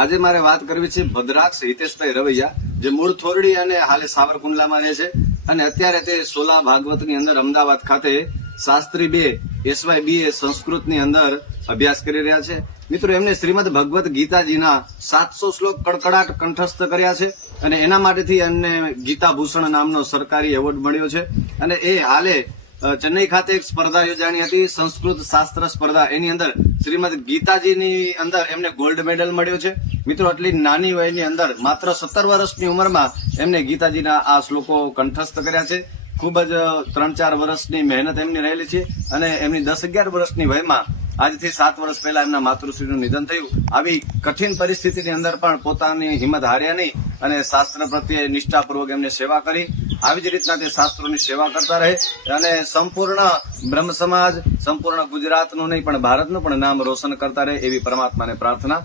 આજે મારે વાત કરવી છે ભદ્રાક્ષ હિતેશભાઈ રવૈયા, જે મૂળ થોરડી અને હાલે સાવરકુંડલામાં રહે છે અને અત્યારે તે સોલા ભાગવતની અંદર અમદાવાદ ખાતે શાસ્ત્રી 2 SY BA સંસ્કૃતની અંદર અભ્યાસ કરી રહ્યા છે. મિત્રો, એમને શ્રીમદ ભગવત ગીતાજીના 700 શ્લોક કડકડાટ કંઠસ્થ કર્યા છે અને એના માટેથી એમને ગીતા ભૂષણ નામનો સરકારી એવોર્ડ મળ્યો છે. અને એ હાલે ચેન્નઈ ખાતે એક સ્પર્ધા યોજાણી હતી, સંસ્કૃત શાસ્ત્ર સ્પર્ધા. એની અંદર શ્રીમદ ગીતાજીની અંદર એમને ગોલ્ડ મેડલ મળ્યો છે. મિત્રો, આટલી નાની વયની અંદર માત્ર 17 વર્ષની ઉંમરમાં એમને ગીતાજીના આ શ્લોકો કંઠસ્થ કર્યા છે. ખૂબ જ 3-4 વર્ષની મહેનત એમની રહેલી છે અને એમની 10-11 વર્ષની વયમાં આજથી 7 વર્ષ પહેલા એમના માતૃશ્રીનું નિધન થયું. આવી કઠિન પરિસ્થિતિની અંદર પણ પોતાની હિંમત હાર્યા નહીં અને શાસ્ત્ર પ્રત્યે નિષ્ઠાપૂર્વક એમને સેવા કરી. આવી જ રીતના તે શાસ્ત્રોની સેવા કરતા રહે અને સંપૂર્ણ બ્રહ્મ સમાજ, સંપૂર્ણ ગુજરાતનું નહીં પણ ભારતનું પણ નામ રોશન કરતા રહે એવી પરમાત્માને પ્રાર્થના.